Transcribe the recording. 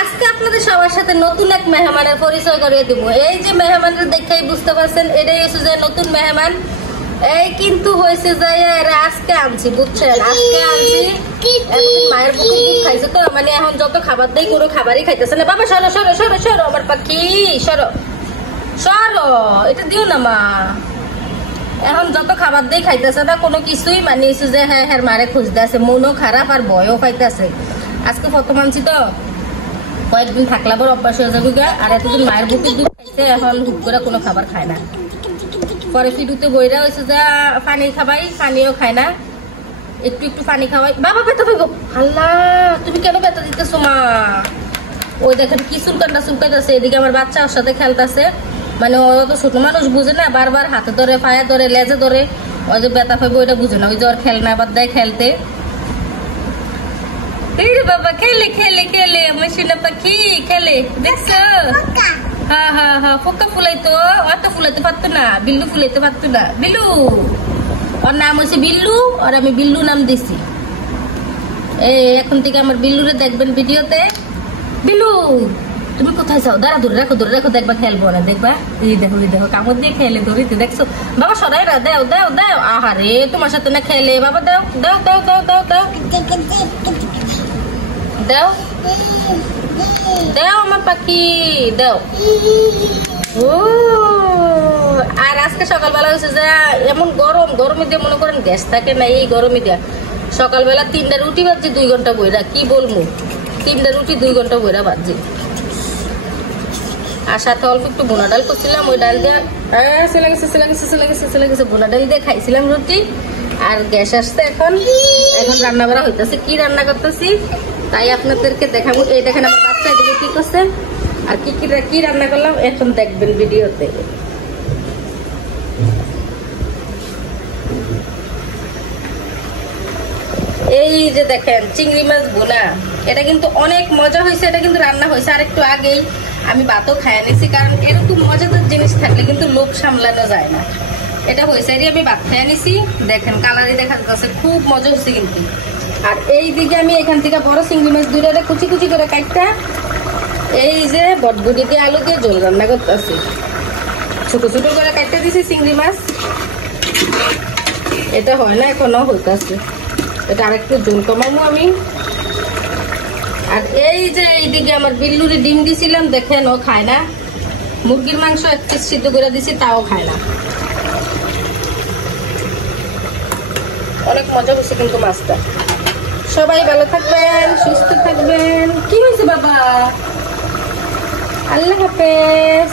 আজকে আপনাদের সবার সাথে নতুন এক মেহমানের পরিচয় করিয়ে দিব। এই যে মেহমানের দেখেই বুঝতে পারছেন এটাই হচ্ছে যে নতুন মেহমান। এই কিন্তু হয়েছে যে আজকে আনছি, বুঝছেন, আজকে আনছি। এখন মায়ের বুকে দুধ খাইছে তো, মানে এখন যত খাবার দেই কোনো খাবারই খাইতেছে না। বাবা সরো সরো সরো সরো আমার পাখি, সরো সরো, এটা দিও না মা। এখন যত খাবার দেই খাইতেছে না কোনো কিছুই, মানে যে হ্যাঁ হ্যাঁ মারে খুঁজতে আছে, মনও খারাপ আর ভয়ও পাইতেছে। আজকে প্রথম আনছি তো, কয়েকদিন থাকলে আবার অভ্যাস হয়ে যাবে। আর এতদিন মায়ের বুকে দুধ খাইছে, এখন হুট করে কোনো খাবার খায় না। পরে ফিডুতে বইরা হয়েছে যে পানি খাবাই, পানিও খায় না। একটু একটু পানি খাওয়াই। বাবা ব্যথা পাইব, আল্লাহ তুমি কেন ব্যথা দিতেছো মা? ওই দেখেন কি চুলকাইতেছে, এদিকে আমার বাচ্চা ওর সাথে খেলতেছে। মানে ও তো ছোট মানুষ বুঝে না, বারবার হাতে ধরে, পায়ে ধরে, লেজে ধরে। ওই যে ব্যথা পাইব ওইটা বুঝে না, ওই যে ওর খেলনা বাদ দেয় খেলতে। বাবা খেলে খেলে খেলে আমার সোনা পাখি খেলে, দেখছো? হ্যাঁ হ্যাঁ হ্যাঁ, পোকা ফুলাইতো, অত ফুলাইতে পারতো না, বিল্লু ফুলাইতে পারতো না। বিল্লু, ওর নাম হচ্ছে বিল্লু, আর আমি বিল্লু নাম দিছি। এই এখন থেকে আমার বিল্লুরে দেখবেন ভিডিওতে। বিল্লু তুমি কোথায় যাও? দাঁড়া, ধরে রাখো, ধরে রাখো, দেখবা খেলবো না, দেখবা। এই দেখো, এই দেখো কামড় দিয়ে খেলে, ধরিতে দেখছো? বাবা সরাই রা, দাও দাও দাও। আহারে তোমার সাথে না খেলে, বাবা দাও দাও দাও দাও দাও দাও দাও দাও আমার পাখি দাও। ও আর আজকে সকালবেলা হয়েছে যে এমন গরম, গরমে দিয়ে মনে করেন গ্যাস থাকে না, এই গরমে দেয়া সকালবেলা 3টা রুটি ভাজছি 2 ঘন্টা বইরা, কি বলবো, 3টা রুটি 2 ঘন্টা বইরা ভাজছি। আর সাথে অল্প একটু বোনা ডাল করছিলাম, ওই ডাল দিয়ে বোনা ডাল দিয়ে খাইছিলাম রুটি। আর গ্যাস আসছে, এখন রান্না করা হইতেছে। কি রান্না করতেছি তাই আপনাদেরকে দেখাবো। এই দেখেন আমার বাচ্চা এদিকে কি করছে, আর কি রান্না করলাম এখন দেখবেন ভিডিওতে। এই যে দেখেন চিংড়ি মাছ বোনা, এটা কিন্তু অনেক মজা হয়েছে। এটা কিন্তু রান্না হয়েছে আর একটু আগেই, আমি ভাতও খাইয়া নিছি, কারণ এরকম মজাদার জিনিস থাকলে কিন্তু লোভ সামলানো যায় না। এটা হয়েছে আমি ভাত খাইয়া নিছি, দেখেন কালারই দেখা যাচ্ছে, খুব মজা হচ্ছে কিন্তু। আর এই দিকে আমি এখান থেকে বড় চিংড়ি মাছ 2টা কুচি কুচি করে কাটটা এই যে বটবুটি দিয়ে আলু দিয়ে ঝোল রান্না করতেছি। ছোট ছোট করে কাটতে দিছি চিংড়ি মাছ। এটা হয় না, এখনো হইতেছে। এটা আরেকটু ঝোল কমাবো আমি। আর এই যে এইদিকে আমার বিল্লুরে ডিম দিছিলাম, দেখেন ও খায় না। মুরগির মাংস 1 পিস সিদ্ধ করে দিছি, তাও খায় না। অনেক মজা হয়েছে কিন্তু মাছটা। সবাই ভালো থাকবেন, সুস্থ থাকবেন। কি হয়েছে বাবা? আল্লাহ হাফেজ।